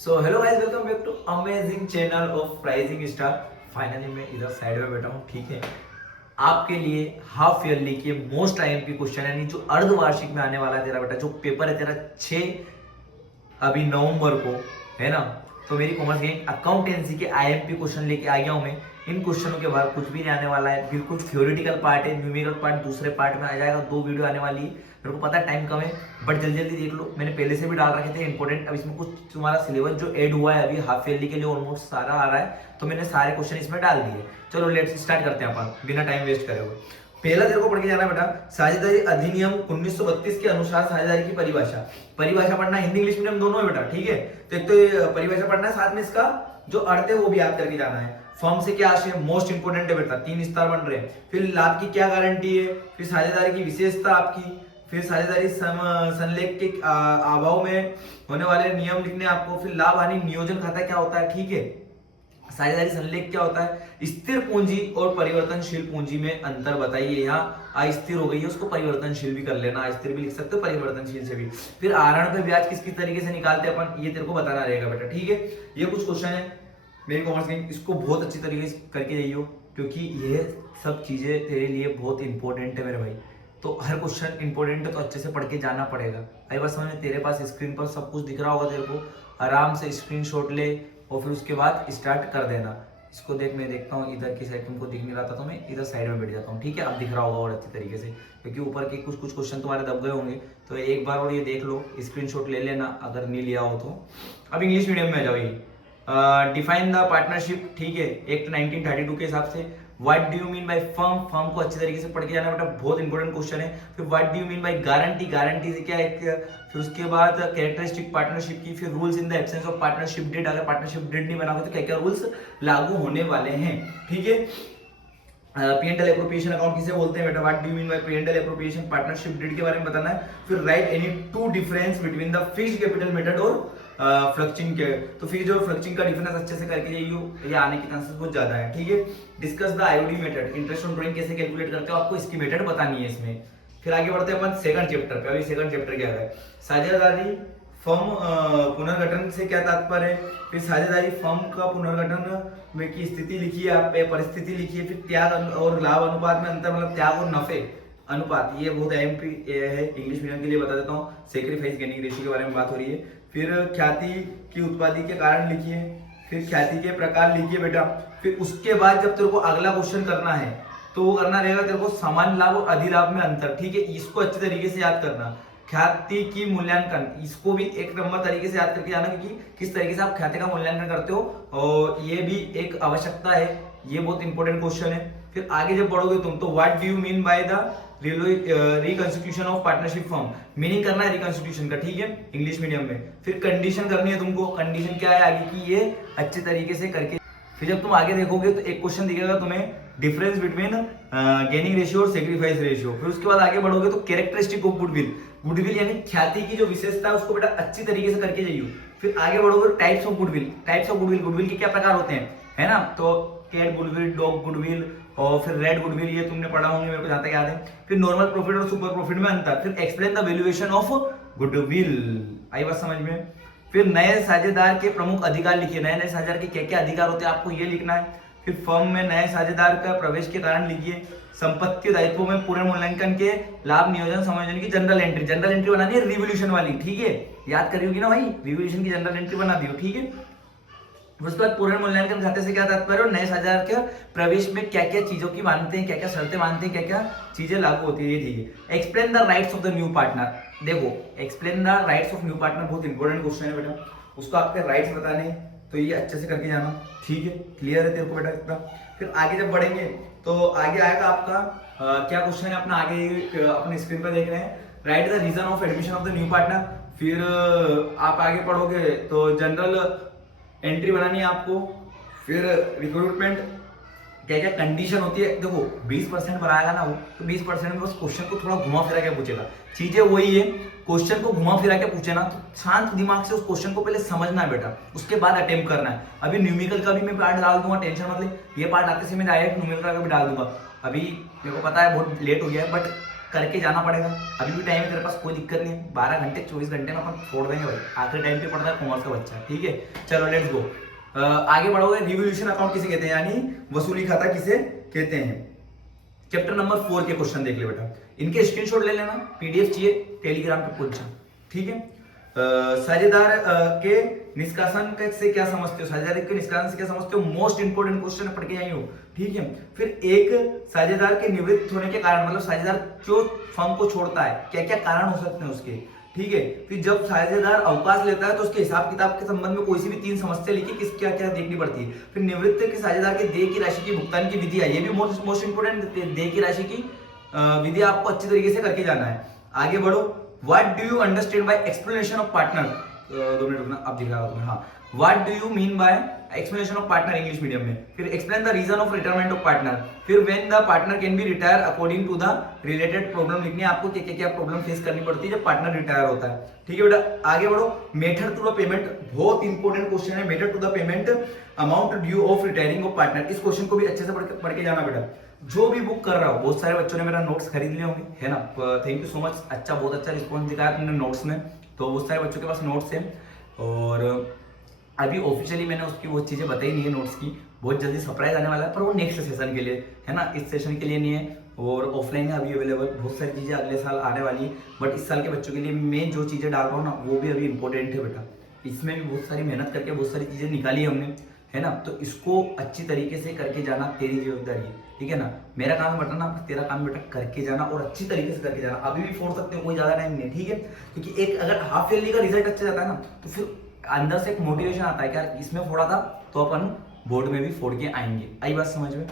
So hello guys, welcome back to amazing channel of Praising Star. Finally मैं इधर side में बैठा हूँ, ठीक है। आपके लिए हाफ ईयरली के मोस्ट आईएमपी क्वेश्चन यानी जो अर्धवार्षिक में आने वाला है तेरा बेटा, जो पेपर है तेरा 6 अभी नवंबर को, है ना। तो मेरी कॉमर्स गैंग अकाउंटेंसी के आईएमपी क्वेश्चन लेके आ गया हूँ मैं। इन क्वेश्चनों के बाद कुछ भी नहीं आने वाला है, बिल्कुल थ्योरेटिकल पार्ट है। न्यूमेरिकल पार्ट दूसरे पार्ट में आ जाएगा, 2 वीडियो आने वाली है। मेरे को पता है टाइम कम है, बट जल्दी जल्दी देख लो। मैंने पहले से भी डाल रखे थे इंपॉर्टेंट। अब इसमें कुछ तुम्हारा सिलेबस जो ऐड हुआ है अभी हाफ ईयरली के लिए ऑलमोस्ट सारा आ रहा है, तो मैंने सारे क्वेश्चन इसमें डाल दिए। चलो लेट्स स्टार्ट करते हैं अपन बिना टाइम वेस्ट करे हुए। पहला तेरे को पढ़ के जाना बेटा, साझेदारी अधिनियम 1932 के अनुसार साझेदारी की परिभाषा पढ़ना। हिंदी इंग्लिश मीडियम दोनों है बेटा, ठीक है। तो एक तो ये परिभाषा पढ़ना है, साथ में इसका जो अर्थ है वो भी याद करके जाना है। फर्म से क्या आशय, मोस्ट इंपोर्टेंट है बेटा, 3 स्टार बन रहे हैं। फिर लाभ की क्या गारंटी है, फिर साझेदारी की विशेषता आपकी, फिर साझेदारी संलेख के अभाव में होने वाले नियम लिखने आपको, फिर लाभ हानि नियोजन खाता क्या होता है, ठीक है। साझेदारी संलेख क्या होता है, स्थिर पूंजी और परिवर्तनशील पूंजी में अंतर बताइए। यहाँ अस्थिर हो गई है, उसको परिवर्तनशील भी कर लेना, अस्थिर भी लिख सकते हो, परिवर्तनशील से भी। फिर आहरण पे ब्याज किस किस तरीके से निकालते हैं अपन, ये तेरे को बताना रहेगा बेटा, ठीक है। ये कुछ क्वेश्चन है मेरी कॉमर्स की, इसको बहुत अच्छी तरीके से करके जाइयो, क्योंकि ये सब चीजें तेरे लिए बहुत इंपॉर्टेंट है मेरे भाई। तो हर क्वेश्चन इंपॉर्टेंट है, तो अच्छे से पढ़ के जाना पड़ेगा। आई बात समझ में, तेरे पास स्क्रीन पर सब कुछ दिख रहा होगा तेरे को, आराम से स्क्रीनशॉट ले और फिर उसके बाद स्टार्ट कर देना। इसको देख, मैं देखता हूँ इधर की साइड तुमको दिख नहीं रहा था, तो मैं इधर साइड में बैठ जाता हूँ, ठीक है। अब दिख रहा होगा और अच्छी तरीके से, क्योंकि ऊपर के कुछ कुछ क्वेश्चन तुम्हारे दब गए होंगे। तो एक बार और ये देख लो, स्क्रीनशॉट ले लेना अगर नहीं लिया हो तो। अब इंग्लिश मीडियम में आ जाओ। ये डिफाइन द पार्टनरशिप, ठीक है, एक्ट 1932 के हिसाब से। What do you mean by firm, firm को अच्छी तरीके से पढ़ के जाना बेटा, बहुत इंपॉर्टेंट क्वेश्चन है। फिर what do you mean by guarantee, guarantee से क्या है, फिर उसके बाद कैरेक्टरिस्टिक पार्टनरशिप की, फिर rules in the absence of partnership deed, अगर पार्टनरशिप डेट नहीं बनाओगे तो क्या क्या रूल्स लागू होने वाले हैं, ठीक है। P&L एप्रोप्रिएशन अकाउंट किसे बोलते हैं बेटा, what do you mean by P&L appropriation, partnership deed के बारे में बताना है। फिर write any two difference between the fixed capital method और फ्लक्चिंग के, तो फिक्स्ड और फ्लक्चिंग का डिफरेंस अच्छे से करके जाइयो, ये आने के चांसेस बहुत ज्यादा है, ठीक है। Discuss the IOD method, interest on drawing कैसे कैलकुलेट करते हो, आपको इसकी मेथड बतानी है इसमें। फिर आगे बढ़ते हैं अपन सेकंड चैप्टर पे। अभी सेकंड चैप्टर क्या है, साझेदारी फर्म पुनर्गठन से क्या तात्पर्य है। फिर साझेदारी फर्म का पुनर्गठन में की स्थिति लिखी है, आप परिस्थिति लिखिए। फिर त्याग और लाभ अनुपात में अंतर, मतलब त्याग और नफे अनुपात, ये बहुत एमपी है, इंग्लिश मीडियम के लिए बता देता हूँ। सेक्रीफाइस गेनिंग रेशियो के बारे में बात हो रही है। फिर ख्याति की उत्पादी के कारण लिखिए, फिर ख्याति के प्रकार लिखिए बेटा। फिर उसके बाद जब तेरे को अगला क्वेश्चन करना है तो वो करना रहेगा तेरे को सामान्य लाभ और अधिलाभ में अंतर, ठीक है। इसको अच्छे तरीके से याद करना। ख्याति की मूल्यांकन, इसको भी एक नंबर तरीके से याद करके जाना, क्योंकि किस तरीके से आप ख्याति का मूल्यांकन करते हो, और ये भी एक आवश्यकता है, ये बहुत इंपॉर्टेंट क्वेश्चन है। फिर आगे जब बढ़ोगे तुम, तो what do you mean by the reconstitution of partnership firm, meaning करना है रिकंस्टिट्यूशन का, ठीक है, इंग्लिश मीडियम में। फिर कंडीशन करनी है तुमको, कंडीशन क्या है आगे की, ये अच्छे तरीके से करके। फिर जब तुम आगे देखोगे तो एक क्वेश्चन दिखेगा तुम्हें, डिफरेंस बिटवीन गेनिंग रेशियो और सेक्रीफाइस रेशियो। फिर उसके बाद आगे बढ़ोगे तो कैरेक्टरिस्टिक ऑफ गुडविल, गुडविल यानी ख्याति की जो विशेषता है उसको बेटा अच्छी तरीके से करके जाइए। फिर आगे बढ़ोगे types of goodwill, types of goodwill, goodwill के क्या प्रकार होते हैं, है ना। तो कैट गुडविल, डॉग गुडविल और फिर रेड गुडविल, ये तुमने पढ़ा होंगे, मेरे को जहां तक याद है। फिर नॉर्मल प्रॉफिट और सुपर प्रॉफिट में अंतर। फिर explain the valuation of goodwill, आई बात समझ में। फिर नए साझेदार के प्रमुख अधिकार लिखिए, नए नए साझेदार के क्या क्या अधिकार होते हैं आपको ये लिखना है। फिर फर्म में नए साझेदार का प्रवेश के कारण लिखिए। संपत्ति दायित्वों में पूर्ण मूल्यांकन के लाभ नियोजन समायोजन की जनरल एंट्री, जनरल एंट्री बनानी है रिवोल्यूशन वाली, ठीक है, याद करी होगी ना भाई, रिवोल्यूशन की जनरल एंट्री बना दियो, ठीक है। उसके बाद पूर्ण मूल्यांकन खाते से क्या तात्पर्य, और नए साझेदार के प्रवेश में क्या क्या चीजों की मानते हैं, क्या क्या शर्तें मानते हैं, क्या क्या चीजें लागू होती है, ठीक है। Explain the rights of the new partner, देखो explain the rights of new partner बहुत इंपॉर्टेंट क्वेश्चन है बेटा, उसको आपके राइट्स बताने हैं, तो ये अच्छे से करके जाना, ठीक है। क्लियर है तेरे को बेटा इतना। फिर आगे जब बढ़ेंगे तो आगे आएगा आपका क्या क्वेश्चन है अपना, आगे अपने स्क्रीन पर देख रहे हैं, write the reason of admission of the new partner. फिर आप आगे पढ़ोगे तो जनरल एंट्री बनानी है आपको। फिर रिक्रूटमेंट, क्या क्या कंडीशन होती है, देखो 20% बनाएगा ना वो, तो 20% में बस क्वेश्चन को थोड़ा घुमा फिरा के पूछेगा, चीजें वही है, क्वेश्चन को घुमा फिरा के पूछे ना, तो शांत दिमाग से उस क्वेश्चन को पहले समझना है बेटा, उसके बाद अटेम्प्ट करना है। अभी न्यूमेरिकल का भी मैं पार्ट डाल दूंगा, टेंशन मत ले, ये पार्ट आते से मैं डायरेक्ट न्यूमेरिकल का भी डाल दूंगा। अभी मेरे को पता है बहुत लेट हो गया है, बट करके जाना पड़ेगा। अभी भी टाइम है तेरे पास, कोई दिक्कत नहीं है, 12 घंटे 24 घंटे में अपन छोड़ देंगे भाई, आखिरी टाइम पे पढ़ता है कॉमर्स का बच्चा, ठीक है। चलो लेट्स गो, आगे बढ़ोगे। रिवोल्यूशन अकाउंट किसे कहते हैं, यानी वसूली खाता किसे कहते हैं। चैप्टर नंबर 4 के क्वेश्चन देख ले बेटा, इनके स्क्रीनशॉट ले लेना, पीडीएफ चाहिए टेलीग्राम पे पूछना, ठीक है। साझेदार के निष्कासन से क्या समझते हो, साझेदारी के निष्कासन से क्या समझते हो, मोस्ट इंपोर्टेंट क्वेश्चन पढ़ के आई हो, ठीक है। फिर एक साझेदार के निवृत्त होने के कारण, मतलब साझेदार क्यों फर्म को छोड़ता है, क्या क्या कारण हो सकते हैं उसके, ठीक है। फिर जब साझेदार अवकाश लेता है तो उसके हिसाब किताब के संबंध में कोई सी भी 3 समस्या लिखी, किस क्या क्या देखनी पड़ती है। फिर निवृत्त के साझेदार के देय की राशि की भुगतान की विधि है, ये भी मोस्ट इंपोर्टेंट, देय की राशि की विधि आपको अच्छी तरीके से करके जाना है। आगे बढ़ो, what do you understand by explanation of partner, 2 minute रुकना, अब दिख रहा है, हाँ। What do you mean by explanation of partner English medium में। फिर explain the reason of retirement of partner. फिर when the partner can be retire according to the related problem लिखनी है आपको, क्या प्रॉब्लम फेस करनी पड़ती है जब पार्टनर रिटायर होता है, ठीक है बेटा। आगे बढ़ो, मेथड टू द पेमेंट, बहुत इंपॉर्टेंट क्वेश्चन है, method to the payment amount due of retiring of partner. इस क्वेश्चन को भी अच्छे से पढ़ के जाना बेटा। जो भी बुक कर रहा हो, बहुत सारे बच्चों ने मेरा नोट्स खरीद लिए होंगे, है ना, थैंक यू सो मच, अच्छा, बहुत अच्छा रिस्पॉन्स दिखाया तुमने नोट्स में, तो बहुत सारे बच्चों के पास नोट्स हैं। और अभी ऑफिशियली मैंने उसकी वो चीज़ें बताई नहीं है नोट्स की, बहुत जल्दी सरप्राइज आने वाला है, पर वो नेक्स्ट सेशन के लिए है ना, इस सेशन के लिए नहीं है। और ऑफलाइन है अभी अवेलेबल, बहुत सारी चीज़ें अगले साल आने वाली है, बट इस साल के बच्चों के लिए मैं जो चीज़ें डाल रहा हूँ ना, वो भी अभी इंपॉर्टेंट है बेटा। इसमें भी बहुत सारी मेहनत करके बहुत सारी चीज़ें निकाली है हमने, है ना, तो इसको अच्छी तरीके से करके जाना तेरी जिम्मेदारी है, ठीक है ना। मेरा काम है बताना, तेरा काम बेटा करके जाना और अच्छी तरीके से करके जाना। अभी भी फोड़ सकते हो, कोई ज्यादा टाइम नहीं, ठीक है, क्योंकि एक अगर हाफ ईयरली का रिजल्ट अच्छा जाता है ना, तो फिर अंदर से एक मोटिवेशन आता है कि यार इसमें फोड़ा था तो अपन बोर्ड में भी फोड़ के आएंगे। आई बात समझ में।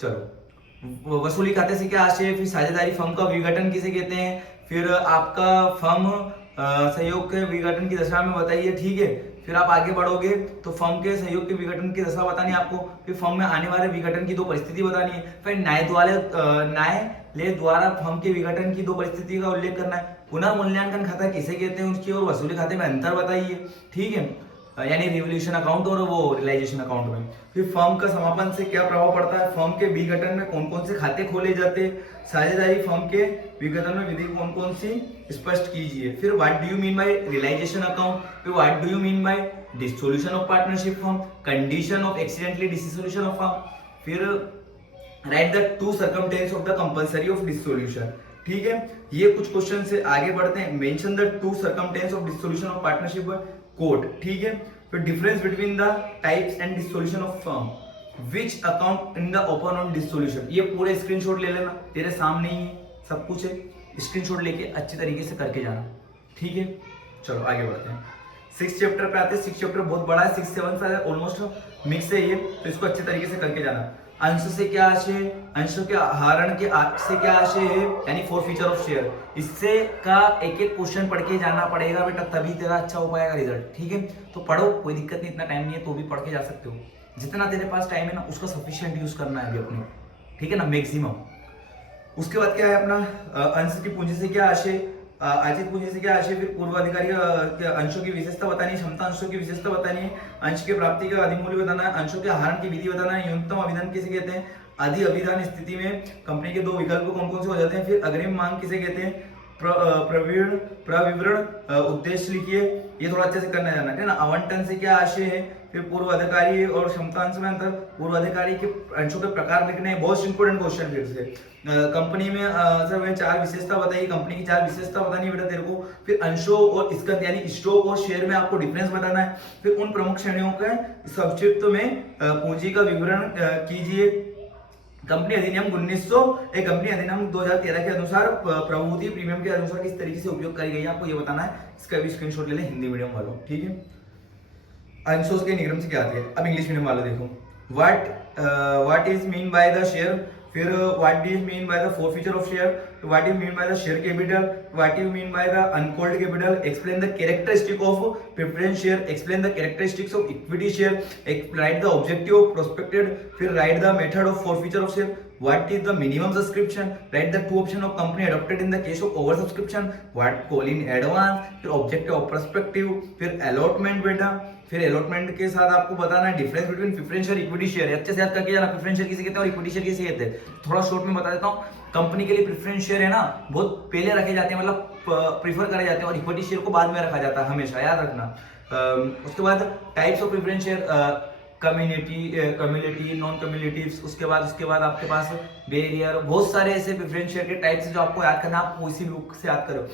चलो, वसूली खाते से क्या आशय, फिर साझेदारी फर्म का विघटन किसे कहते हैं, फिर आपका फर्म सहयोग के विघटन की दशा में बताइए, ठीक है। फिर आप आगे बढ़ोगे तो फर्म के सहयोग के विघटन की दशा बतानी है आपको, फिर फर्म में आने वाले विघटन की 2 परिस्थिति बतानी है, फिर न्यायालय द्वारा फर्म के विघटन की 2 परिस्थिति का उल्लेख करना है, पुनर्मूल्यांकन खाता किसे कहते हैं उसकी और वसूली खाते में अंतर बताइए, ठीक है, यानी रिवोल्यूशन अकाउंट और वो रियलाइजेशन अकाउंट में। फिर फर्म का समापन से क्या प्रभाव पड़ता है, फर्म के विघटन में कौन कौन से खाते खोले जाते हैं, साझेदारी फर्म के विघटन में विधि कौन कौन सी स्पष्ट कीजिए। फिर what do you mean by realization account, फिर what do you mean by dissolution of partnership firm, condition of accidentally dissolution of firm, फिर write the 2 circumstances of the compulsory of dissolution, ठीक है। ये कुछ क्वेश्चन से आगे बढ़ते हैं। Mention the 2 circumstances of dissolution of partnership code, ठीक है। फिर difference between the types and dissolution of firm, which account in the open on dissolution. ये पूरे स्क्रीनशॉट ले लेना, तेरे सामने ही सब कुछ है, स्क्रीनशॉट लेके अच्छी तरीके से करके जाना, ठीक है। चलो आगे बढ़ते हैं, 6 चैप्टर पे आते हैं। 6 चैप्टर बहुत बड़ा है, 6 7 से ऑलमोस्ट मिक्स है ये, तो इसको अच्छे तरीके से करके जाना। अंश से क्या आशय है, अंशों के हरण के से क्या आशय है, यानी फॉरफीचर ऑफ शेयर, इससे का एक एक क्वेश्चन पढ़ के जाना पड़ेगा बेटा, तभी तेरा अच्छा हो पाएगा रिजल्ट, ठीक है। तो पढ़ो, कोई दिक्कत नहीं, इतना टाइम नहीं है तो भी पढ़ के जा सकते हो, जितना तेरे पास टाइम है ना उसका सफिशिएंट यूज करना है अभी अपने, ठीक है ना, मैक्सिमम। उसके बाद क्या है अपना, अंश की पूंजी से क्या आशय, आर्थिक पूंजी से क्या आशय, फिर पूर्वाधिकारी अंशों की विशेषता बतानी है, क्षमता अंशों की विशेषता बतानी है, अंश के प्राप्ति का अधिमूल्य बताना है, अंशों के आहरण की विधि बताना है, न्यूनतम अभिधान किसे कहते हैं, आदि अभिधान स्थिति में कंपनी के 2 विकल्प कौन कौन से हो जाते हैं, फिर अग्रिम मांग किसे कहते हैं, प्रविवरण उद्देश्य लिखिए, ये थोड़ा अच्छे से करना जाना है ना। आवंटन से क्या आशय है, फिर पूर्व अधिकारी और क्षमता अंश में अंतर, पूर्व अधिकारी के अंशों के प्रकार लिखने हैं, बहुत इंपोर्टेंट क्वेश्चन। फिर से कंपनी में सर 4 विशेषता बताइए, कंपनी की 4 विशेषता बतानी है बेटा तेरे को। फिर अंशों और स्कंध यानी स्टॉक और शेयर में आपको डिफरेंस बताना है। फिर उन प्रमुख श्रेणियों के संक्षिप्त में पूंजी का विवरण कीजिए। कंपनी अधिनियम 1900 एक कंपनी अधिनियम 2013 के अनुसार प्रभुति प्रीमियम के अनुसार किस तरीके से उपयोग करी गई है आपको ये बताना है। इसका भी स्क्रीनशॉट ले लें हिंदी मीडियम वालों, ठीक है। अंशों के निगम से क्या आती है, अब इंग्लिश मीडियम वाले देखो। What is mean by the share, फिर what do you mean by the forfeiture of share, what do you mean by the share capital, what do you mean by the uncalled capital, explain the characteristic of preference share, explain the characteristics of equity share, write the objective of prospectus, फिर write the method of forfeiture of share, what is the minimum subscription, write the 2 option of company adopted in the case of over subscription, what call in advance, फिर objective of perspective, फिर allotment बेटा, फिर allotment के साथ आपको बताना है difference between preference और इक्विटी शेयर। अच्छे से याद करके जाना, प्रेफरेंस शेयर किसे कहते हैं और इक्विटी शेयर किसे कहते हैं, थोड़ा शॉर्ट में बता देता हूँ। कंपनी के लिए प्रेफरेंस शेयर है ना बहुत पहले रखे जाते हैं, मतलब प्रीफर करे जाते हैं, और इक्विटी शेयर को बाद में रखा जाता है, हमेशा याद रखना। उसके बाद types of preference share, cumulative, non cumulative, उसके बाद आपके पास बेरियर, बहुत सारे ऐसे प्रेफरेंस शेयर के टाइप्स जो आपको याद करना, आप इसी बुक से याद करो।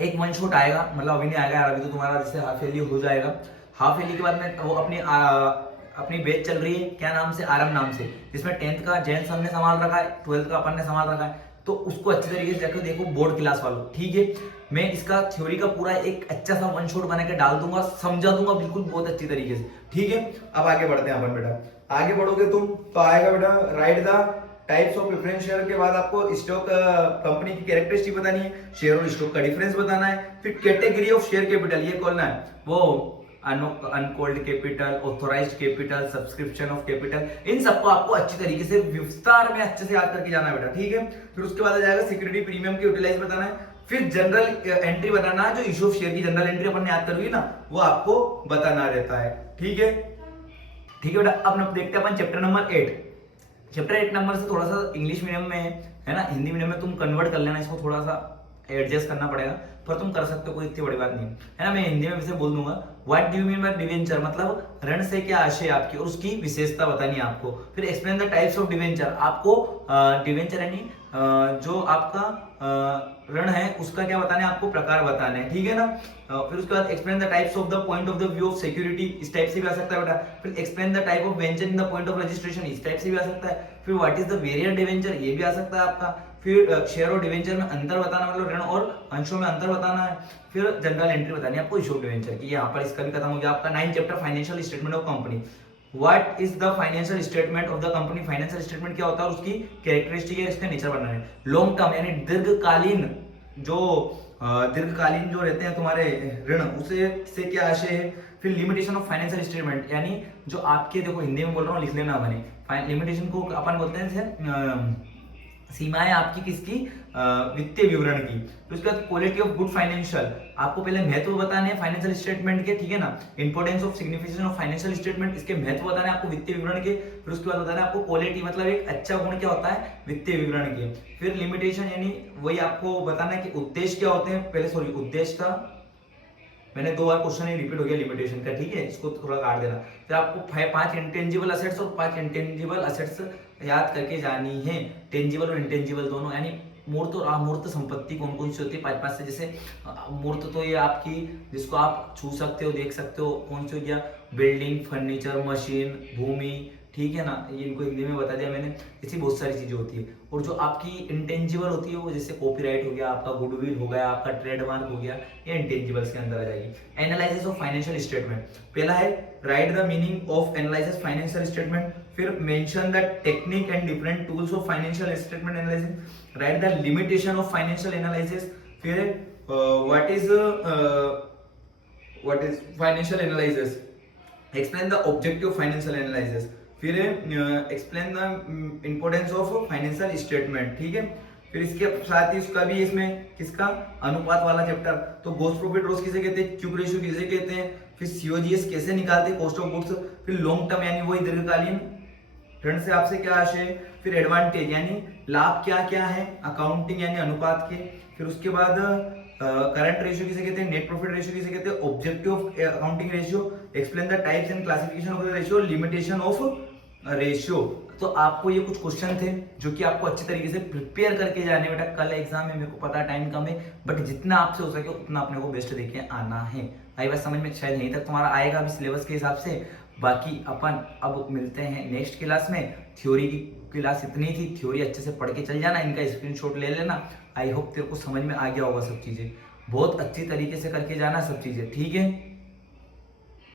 एक वन शॉट आएगा, मतलब अभी नहीं आएगा यार, अभी तो तुम्हारा जैसे हाफ ईयरली हो जाएगा। हाफ ईयरली के बाद में वो अपनी बैच चल रही है, क्या नाम से, आरएम नाम से, जिसमें 10th का जैन सर ने संभाल रखा है, 12th का अपन ने संभाल रखा है, तो उसको अच्छी तरीके से जाकर देखो बोर्ड क्लास वालों, ठीक है। मैं इसका थ्योरी का पूरा एक अच्छा सा वन शॉट बना के डाल दूंगा, समझा दूंगा बिल्कुल बहुत अच्छी तरीके से, ठीक है। अब आगे बढ़ते हैं अपन बेटा, आगे बढ़ोगे तुम तो आएगा बेटा right the types of preference share के बाद आपको स्टॉक कंपनी की कैरेक्टरिस्टिक बतानी है, शेयर और स्टॉक का डिफरेंस बताना है, फिर कैटेगरी ऑफ शेयर कैपिटल ये खोलना है, वो uncalled capital, authorised capital, subscription of capital, इन सबको आपको अच्छी तरीके से विस्तार में अच्छे से याद करके जाना है बेटा, ठीक है। फिर उसके बाद आ जाएगा सिक्योरिटी प्रीमियम की यूटिलाइज बताना है, फिर जनरल एंट्री बताना है, जो इशू ऑफ शेयर की जनरल एंट्री अपन ने याद करी ना वो आपको बताना रहता है, ठीक है। ठीक है बेटा, अब देखते हैं अपन चैप्टर नंबर 8। चैप्टर 8 नंबर से थोड़ा सा इंग्लिश मीडियम में है ना, हिंदी मीडियम में तुम कन्वर्ट कर लेना, इसको थोड़ा सा एडजस्ट करना पड़ेगा, पर तुम कर सकते हो, कोई इतनी बड़ी बात नहीं है ना। मैं हिंदी में वैसे बोल दूंगा, what do you mean bye debenture, मतलब ऋण से क्या आशय आपकी और उसकी विशेषता बतानी है आपको। फिर explain the types of debenture, आपको डिवेंचर यानी जो आपका ऋण है उसका क्या बताना है, आपको प्रकार बताने हैं, ठीक है ना। फिर उसके बाद explain the types of the point of the view of security, इस टाइप से भी आ सकता है बेटा। फिर explain the type of venture in the point of registration, इस टाइप से भी आ सकता है। फिर what is the variant debenture, ये भी आ सकता है आपका। फिर शेयर और डिवेंचर में अंतर बताना, मतलब ऋण और अंशों में अंतर बताना है। फिर जनरल एंट्री बतानी है आपको इशू ऑफ डिवेंचर की, यहाँ पर इसका भी खत्म हो गया आपका 9 chapter financial statement of company. What is the financial statement of the company, financial statement क्या होता है और उसकी कैरेक्टरिस्टिक है, इसका नेचर बनाना है। लॉन्ग टर्म यानी दीर्घकालीन जो रहते हैं तुम्हारे ऋण, उसे से क्या आशय है। फिर लिमिटेशन ऑफ फाइनेंशियल स्टेटमेंट यानी जो आपके, देखो हिंदी में बोल रहा हूँ लिख लेना बने, लिमिटेशन को अपन बोलते हैं सीमाएं आपकी किसकी, वित्तीय विवरण की। तो उसके बाद क्वालिटी ऑफ गुड फाइनेंशियल, आपको पहले महत्व बताने हैं फाइनेंशियल स्टेटमेंट के, ठीक है ना। Importance of signification of financial statement, इसके महत्व बताने हैं आपको वित्तीय विवरण के। फिर उसके बाद बताना है आपको क्वालिटी, मतलब एक अच्छा गुण क्या होता है वित्तीय विवरण के। फिर लिमिटेशन यानी वही आपको बताना है कि उद्देश्य क्या होते हैं, पहले सॉरी उद्देश्य था, मैंने 2 बार क्वेश्चन ही रिपीट हो गया लिमिटेशन का, ठीक है, इसको थोड़ा काट देना। फिर आपको 5 इंटेंजिबल असेट्स और 5 इंटेंजिबल असेट्स याद करके जानी है, टेंजिबल और इंटेंजिबल दोनों, यानी मूर्त और अमूर्त संपत्ति कौन कौन सी होती है 5 से। जैसे मूर्त तो ये आपकी जिसको आप छू सकते हो देख सकते हो, कौन सी हो गया, बिल्डिंग, फर्नीचर, मशीन, भूमि, ठीक है ना, ये इनको हिंदी में बता दिया मैंने। ऐसी बहुत सारी चीजें होती है। और जो आपकी इंटेंजिबल होती है वो जैसे कॉपीराइट हो गया, आपका गुडविल हो गया, आपका ट्रेडमार्क हो गया, ये इंटेंजिबल्स के अंदर आ जाएगी। एनालिसिस ऑफ फाइनेंशियल स्टेटमेंट, पहला है write the meaning of analysis financial statement. फिर mention the technique and different tools of financial statement analysis. Write the limitation of financial analysis. फिर what is financial analysis, explain the objective of financial analysis. फिर explain the importance of financial statement, ठीक है। फिर इसके साथ ही उसका भी इसमें किसका अनुपात वाला चैप्टर, तो ग्रॉस प्रॉफिट लॉस किसे कहते हैं, क्यूब रेशियो किसे कहते हैं, फिर सीओजीएस कैसे निकालते हैं, कॉस्ट ऑफ गुड्स। फिर लॉन्ग टर्म यानी वही दीर्घकालीन ऋण से आपसे क्या आशय। फिर एडवांटेज यानी लाभ क्या क्या है अकाउंटिंग यानी अनुपात के। फिर उसके बाद करंट रेशियो किसे कहते हैं, नेट प्रॉफिट रेशियो किसे कहते हैं, objective of accounting ratio, explain the types and classification of the ratio, limitation of ratio. तो आपको ये कुछ क्वेश्चन थे जो कि आपको अच्छी तरीके से प्रिपेयर करके जाने बेटा, कल एग्जाम में मेरे को पता टाइम कम है, बट जितना आपसे हो सके उतना अपने को बेस्ट देके आना है। आई बात समझ में, शायद यहीं तक तुम्हारा आएगा अभी सिलेबस के हिसाब से। बाकी अपन अब मिलते हैं नेक्स्ट क्लास में। थ्योरी की क्लास इतनी थी, थ्योरी अच्छे से पढ़ के चल जाना, इनका स्क्रीनशॉट ले लेना। आई होप तेरे को समझ में आ गया होगा सब चीजें, बहुत अच्छी तरीके से करके जाना सब चीजें, ठीक है।